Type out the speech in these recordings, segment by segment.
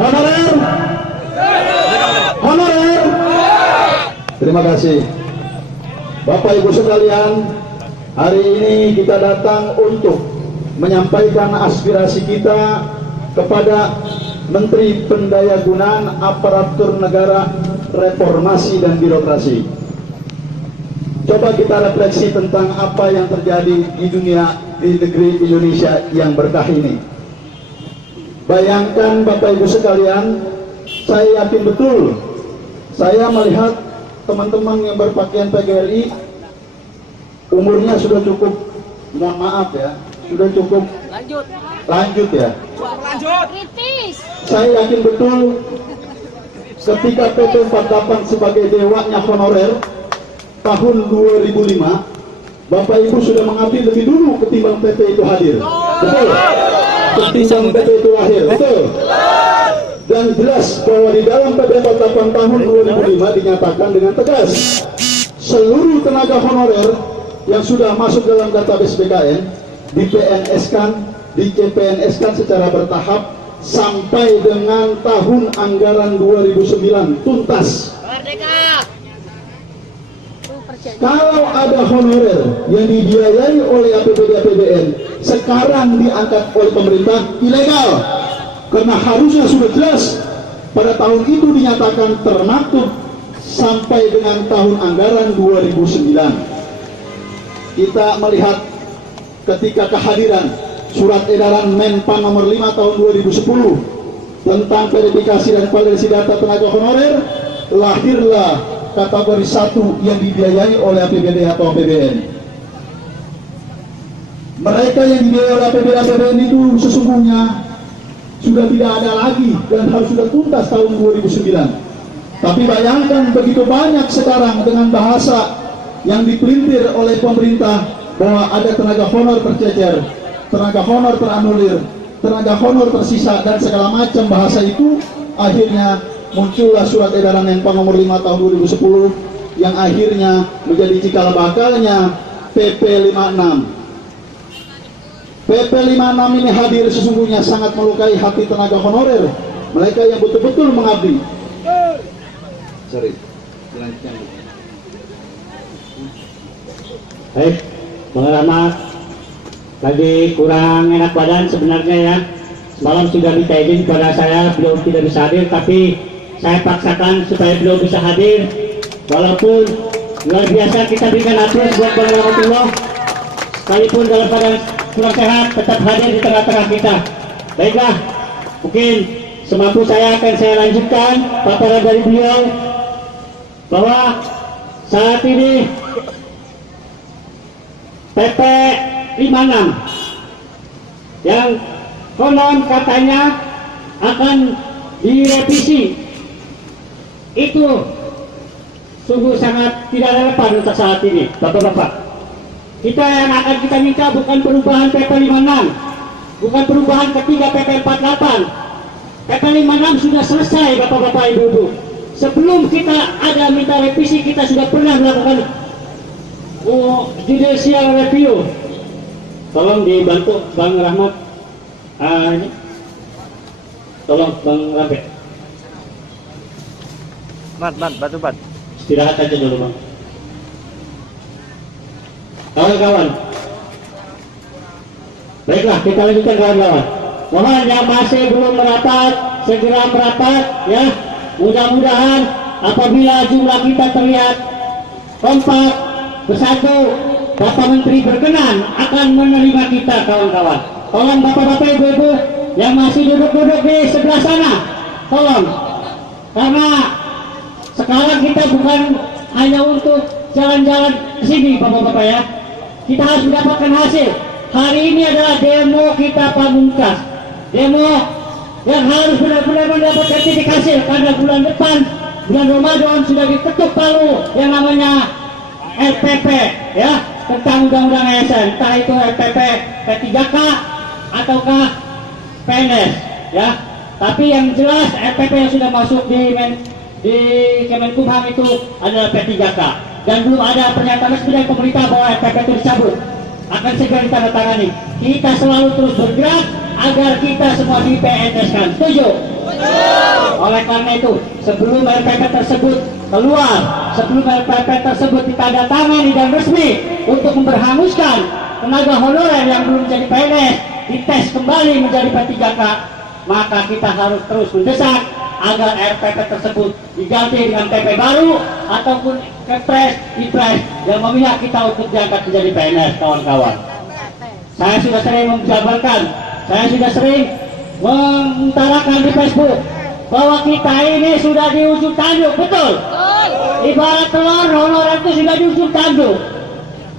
Honorer? Honorer? Terima kasih. Bapak Ibu sekalian, hari ini kita datang untuk menyampaikan aspirasi kita kepada Menteri Pendayagunaan Aparatur Negara, Reformasi dan Birokrasi. Coba kita refleksi tentang apa yang terjadi di dunia, di negeri Indonesia yang berkah ini. Bayangkan Bapak Ibu sekalian, saya yakin betul, saya melihat teman-teman yang berpakaian PGRI umurnya sudah cukup, mohon maaf ya, sudah cukup lanjut ya. Saya yakin betul ketika PP 48 sebagai dewanya honorer tahun 2005, Bapak Ibu sudah mengabdi lebih dulu ketimbang PP itu hadir. Betul? Ketimbang PP itu lahir. Betul? Dan jelas bahwa di dalam PP 48 tahun 2005 dinyatakan dengan tegas, seluruh tenaga honorer yang sudah masuk dalam database BKN di PNS-kan, di CPNS-kan secara bertahap sampai dengan tahun anggaran 2009 tuntas. Kalau ada honorer yang dibiayai oleh APBD-APBN sekarang diangkat oleh pemerintah, ilegal. Karena harusnya sudah jelas pada tahun itu dinyatakan termaktub sampai dengan tahun anggaran 2009. Kita melihat ketika kehadiran surat edaran Menpan nomor 5 tahun 2010 tentang verifikasi dan validasi data tenaga honorer, lahirlah kategori 1 yang dibiayai oleh APBD atau APBN. Mereka yang dibiayai oleh APBD APBN itu sesungguhnya sudah tidak ada lagi dan harus sudah tuntas tahun 2009. Tapi bayangkan begitu banyak sekarang dengan bahasa yang dipelintir oleh pemerintah bahwa ada tenaga honor tercecer, tenaga honor teranulir, tenaga honor tersisa dan segala macam bahasa itu. Akhirnya muncullah surat edaran Menpan nomor 5 tahun 2010 yang akhirnya menjadi cikal bakalnya PP 56. PP 56 ini hadir sesungguhnya sangat melukai hati tenaga honorer, mereka yang betul-betul mengabdi. Sorry, dilanjutkan. Baik, Bang Rahmat, lagi kurang enak badan sebenarnya ya. Semalam sudah minta izin kepada saya, beliau tidak bisa hadir, tapi saya paksakan supaya beliau bisa hadir. Walaupun luar biasa kita berikan aplaus buat Bang Rahmatullah, sekalipun dalam keadaan kurang sehat tetap hadir di tengah-tengah kita. Baiklah, mungkin semampu saya akan saya lanjutkan paparan dari beliau bahwa saat ini PP 56 yang konon katanya akan direvisi itu sungguh sangat tidak relevan untuk saat ini, Bapak-bapak. Kita yang akan kita minta bukan perubahan PP 56, bukan perubahan ketiga PP 48. PP 56 sudah selesai, Bapak-bapak, Ibu-ibu. Sebelum kita ada minta revisi, kita sudah pernah melakukan judicial review. Tolong dibantu Bang Rahmat. Ini. Tolong Bang Rampet. Batu. Istirahat aja dulu, Bang. Kawan-kawan. Baiklah, kita lanjutkan kawan-kawan. Mohon yang masih belum merapat segera merapat ya. Mudah-mudahan apabila jumlah kita terlihat kompak bersatu, Bapak Menteri berkenan akan menerima kita, kawan-kawan. Tolong Bapak-bapak, Ibu-ibu yang masih duduk-duduk di sebelah sana, tolong. Karena sekarang kita bukan hanya untuk jalan-jalan ke sini, Bapak-bapak ya. Kita harus mendapatkan hasil. Hari ini adalah demo kita pamungkas. Demo yang harus benar-benar mendapatkan titik hasil, karena bulan depan, bulan Ramadan sudah diketuk palu yang namanya RPP ya, tentang undang-undang ASN, entah itu RPP P3K ataukah PNS ya. Tapi yang jelas RPP yang sudah masuk di Kemenkumham itu adalah P3K, dan belum ada pernyataan resmi dari pemerintah bahwa RPP itu dicabut. Akan segera ditandatangani. Kita selalu terus bergerak agar kita semua di PNS-kan. Setuju? Oleh karena itu, sebelum RPP tersebut keluar, sebelum RPP tersebut ditandatangani dan resmi untuk memberhanguskan tenaga honorer yang belum menjadi PNS dites kembali menjadi P3K, maka kita harus terus mendesak agar RPP tersebut diganti dengan PP baru ataupun Kepres, Dipres yang memihak kita untuk diangkat menjadi PNS, kawan-kawan. Saya sudah sering menjabarkan, saya sudah sering mengutarakan di Facebook bahwa kita ini sudah di ujung tanduk, betul? Ibarat telur, honorer itu sudah di ujung tanduk.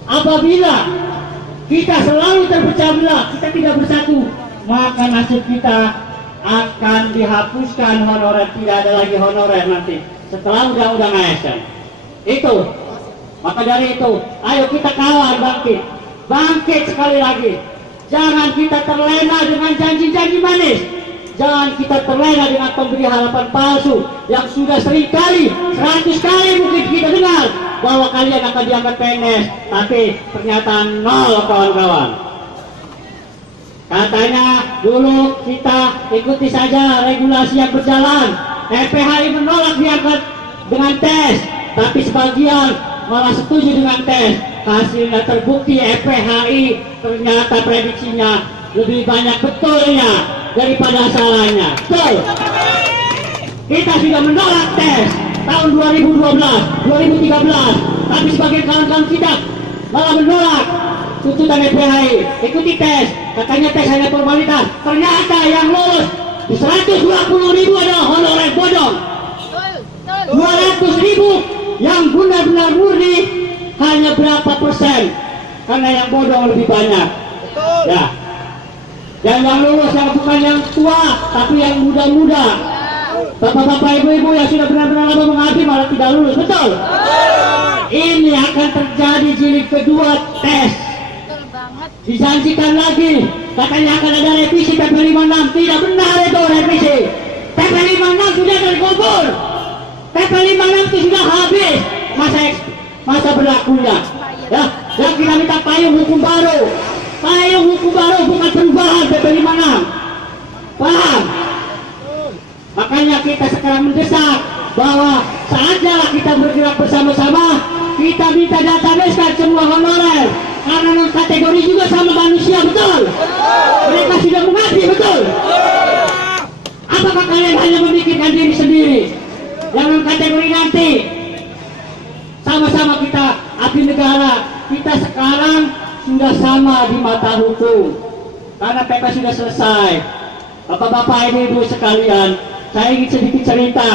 Apabila kita selalu terpecah belah, kita tidak bersatu, maka nasib kita akan dihapuskan honorer, tidak ada lagi honorer nanti setelah undang-undang ASN. Itu, maka dari itu, ayo kita kawal bangkit, bangkit sekali lagi. Jangan kita terlena dengan janji-janji manis. Jangan kita terlena dengan pemberi harapan palsu yang sudah sering kali, 100 kali mungkin kita dengar bahwa kalian akan diangkat PNS, tapi ternyata nol, kawan-kawan. Katanya dulu kita ikuti saja regulasi yang berjalan. EPHI menolak diangkat dengan tes, tapi sebagian malah setuju dengan tes. Hasilnya terbukti EPHI ternyata prediksinya lebih banyak betulnya daripada salahnya. Betul. Kita sudah menolak tes tahun 2012, 2013, tapi sebagian kawan-kawan kita malah menolak tuntutan EPHI. Ikuti tes, katanya tes hanya formalitas. Ternyata yang lulus 120.000 adalah honorer bodong. 200.000 yang benar-benar murni hanya berapa persen? Karena yang bodong lebih banyak. Ya. Dan yang lulus yang bukan yang tua, tapi yang muda-muda. Bapak-bapak, ibu-ibu yang sudah benar-benar lama mengabdi malah tidak lulus, betul? Ini akan terjadi jilid kedua tes. Dijanjikan lagi, katanya akan ada revisi PP 56. Tidak benar itu revisi. PP 56 sudah terkubur. PP 56 itu sudah habis masa berlakunya. Ya, yang kita minta payung hukum baru. Payung hukum baru, bukan perubahan PP 56. Paham? Makanya kita sekarang mendesak bahwa saatnya kita bergerak bersama-sama. Kita minta databasekan semua honorer, karena non kategori juga sama manusia, betul? Mereka sudah mengabdi, betul? Apakah kalian hanya memikirkan diri sendiri? Yang non kategori nanti sama-sama kita abdi negara. Kita sekarang sudah sama di mata hukum karena PP sudah selesai. Bapak-bapak, ibu-ibu sekalian, saya ingin sedikit cerita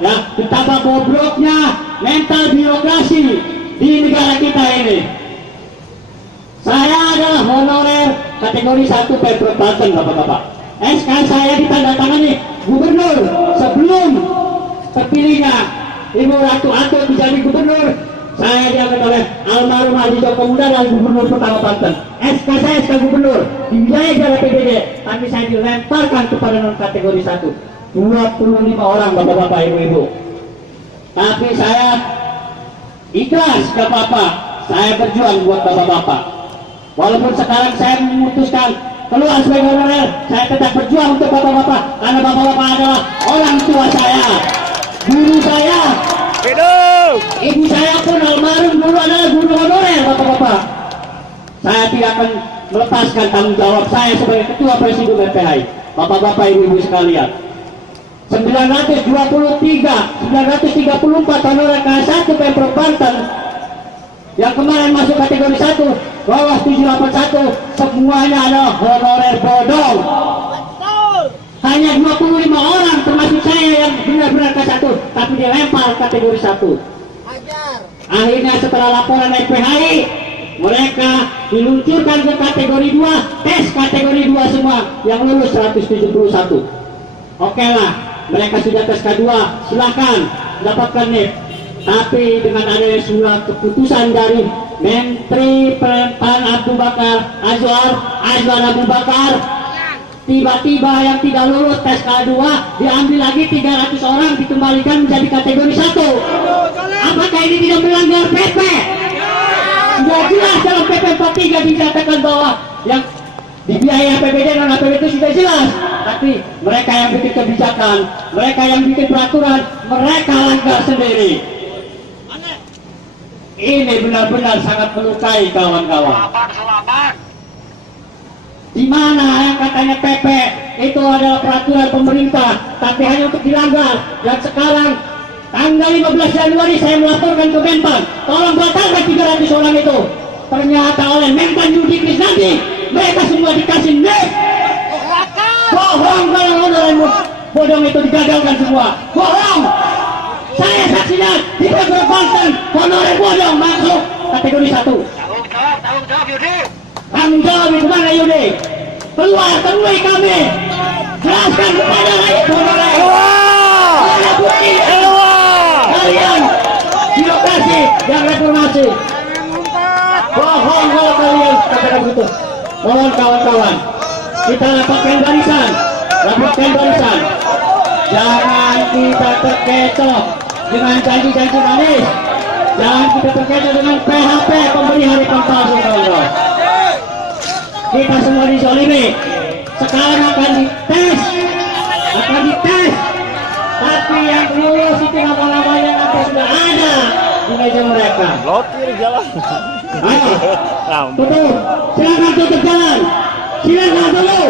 ya betapa bobroknya mental birokrasi di negara kita ini. Saya adalah honorer kategori 1 Pemprov Banten, bapak-bapak. SK saya ditandatangani gubernur sebelum terpilihnya Ibu Ratu Atut menjadi gubernur. Saya diangkat oleh almarhum Haji Joko Muda dan gubernur pertama Banten. SK saya SK gubernur di wilayah Jalan PBD, tapi saya dilemparkan kepada non kategori 1. 25 orang bapak-bapak, ibu-ibu. Tapi saya ikhlas, gak apa-apa. Saya berjuang buat bapak-bapak. Walaupun sekarang saya memutuskan keluar sebagai honorer, saya tetap berjuang untuk bapak-bapak, karena bapak-bapak adalah orang tua saya, guru saya. Ibu saya pun almarhum dulu adalah guru honorer, bapak-bapak. Saya tidak akan melepaskan tanggung jawab saya sebagai ketua presidium RPHI. Bapak-bapak, ibu-ibu sekalian, 934 honorer K1 Pemprov Banten yang kemarin masuk kategori 1 bawah 781 semuanya adalah honorer bodong. Hanya 25 orang termasuk saya yang benar-benar K1 tapi dilempar kategori 1. Akhirnya setelah laporan RPHI mereka diluncurkan ke kategori 2, tes kategori 2 semua yang lulus 171. Oke lah, mereka sudah tes K2, silahkan dapatkan NIP. Tapi dengan adanya surat keputusan dari Menteri Pertahanan Abu Bakar Azwar Abu Bakar, tiba-tiba yang tidak lulus tes K2 diambil lagi 300 orang dikembalikan menjadi kategori 1. Apakah ini tidak melanggar PP? Sudah jelas dalam PP 43 dinyatakan bahwa yang Dibiayai APBD dan APBD itu sudah jelas, tapi mereka yang bikin kebijakan, mereka yang bikin peraturan, mereka langgar sendiri. Ini benar-benar sangat melukai kawan-kawan. Di mana yang katanya PP itu adalah peraturan pemerintah, tapi hanya untuk dilanggar. Dan sekarang tanggal 15 Januari saya melaporkan ke Menpan, tolong batalkan 300 orang itu. Ternyata oleh Menpan Yudi Krisnandi, mereka semua dikasih nek. Bohong kalau honorarium bodong itu digagalkan semua. Bohong. Saya saksinya di Bogor Banten, honorer bodong masuk kategori 1. Tanggung jawab Yudi. Tanggung jawab itu mana Yudi? Keluar, temui kami. Jelaskan kepada rakyat honorer. Mana bukti? Kalian birokrasi yang reformasi. Bohong kalau kalian katakan begitu. Mohon kawan-kawan, kita rapatkan barisan. Jangan kita terkecoh dengan janji-janji manis. Jangan kita terkecoh dengan PHP pemberi hari palsu, kawan-kawan. Kita semua dizolimi. Sekarang akan dites. Tapi yang lulus itu nama-namanya nanti sudah ada di meja mereka. Blokir jalan. Ayo, tutup. Silakan tutup jalan. Silakan dulu.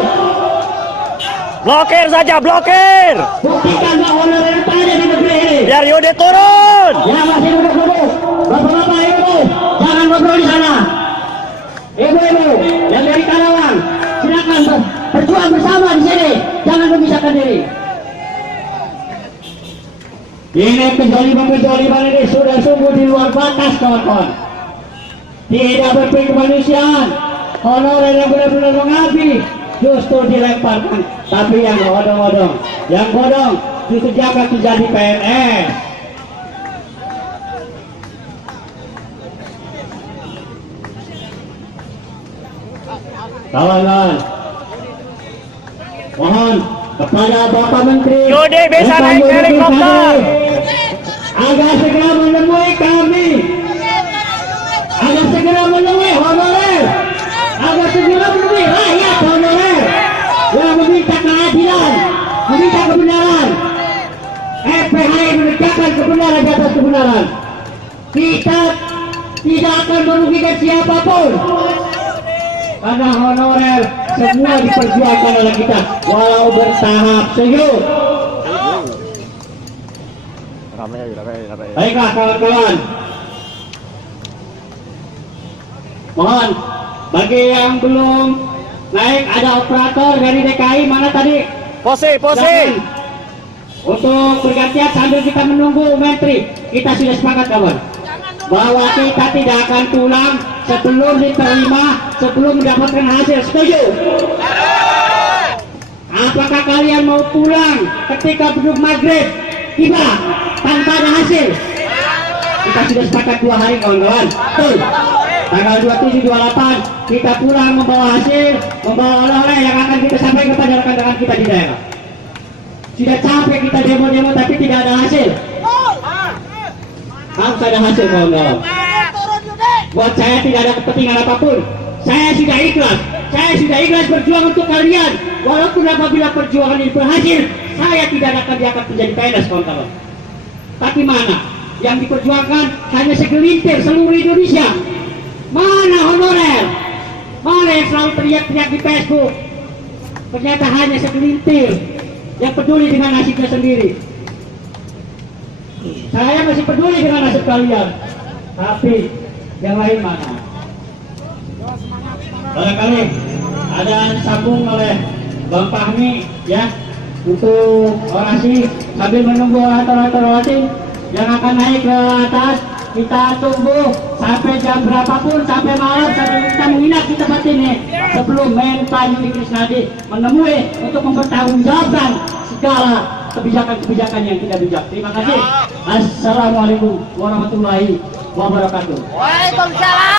Blokir saja, blokir. Buktikan bahwa honorer itu ada di negeri ini. Biar Yudi turun. Ya masih duduk. Bapak-bapak, ibu, jangan ngobrol di sana. Ibu-ibu yang dari Karawang, silakan berjuang bersama di sini. Jangan memisahkan diri. Ini kezaliman ini sudah sungguh di luar batas, kawan-kawan. Tidak berpikir kemanusiaan. Honorer yang benar-benar mengabdi justru dilemparkan. Tapi yang bodong justru jangan menjadi PNS. Kawan-kawan, mohon kepada Bapak Menteri Yudi bisa naik helikopter. agar segera menemui kami, agar segera menemui honorer, agar segera menemui rakyat honorer yang meminta keadilan, meminta kebenaran. FPHI menegakkan kebenaran di atas kebenaran. Kita tidak akan merugikan siapapun, karena honorer semua diperjuangkan oleh kita walau bertahap. Setuju? Ramai. Baiklah kawan-kawan, mohon bagi yang belum naik, ada operator dari DKI mana tadi? Posi. Jangan. Untuk bergantian sambil kita menunggu Menteri, kita sudah sepakat kawan bahwa kita tidak akan pulang sebelum diterima, sebelum mendapatkan hasil. Setuju? Apakah kalian mau pulang ketika beduk maghrib tiba tanpa ada hasil? Kita sudah sepakat 2 hari kawan-kawan. Betul. Tanggal 27, 28 kita pulang membawa hasil, membawa oleh-oleh yang akan kita sampaikan kepada rekan-rekan kita di daerah. Sudah capek kita demo-demo tapi tidak ada hasil. Harus ada hasil kawan-kawan. Buat saya tidak ada kepentingan apapun. Saya sudah ikhlas berjuang untuk kalian. Walaupun apabila perjuangan ini berhasil, saya tidak akan diangkat menjadi PNS kawan-kawan. Tapi mana yang diperjuangkan hanya segelintir seluruh Indonesia. Mana honorer? Mana yang selalu teriak-teriak di Facebook? Ternyata hanya segelintir yang peduli dengan nasibnya sendiri. Saya masih peduli dengan nasib kalian, tapi yang lain mana? Barangkali ada disambung oleh Bang Fahmi ya untuk orasi sambil menunggu orator-orator lain yang akan naik ke atas. Kita tunggu sampai jam berapapun, sampai malam, sampai kita menginap di tempat ini sebelum Menpan Yudi Krisnandi menemui untuk mempertanggungjawabkan segala kebijakan-kebijakan yang kita bijak. Terima kasih. Assalamualaikum warahmatullahi wabarakatuh. Waalaikumsalam.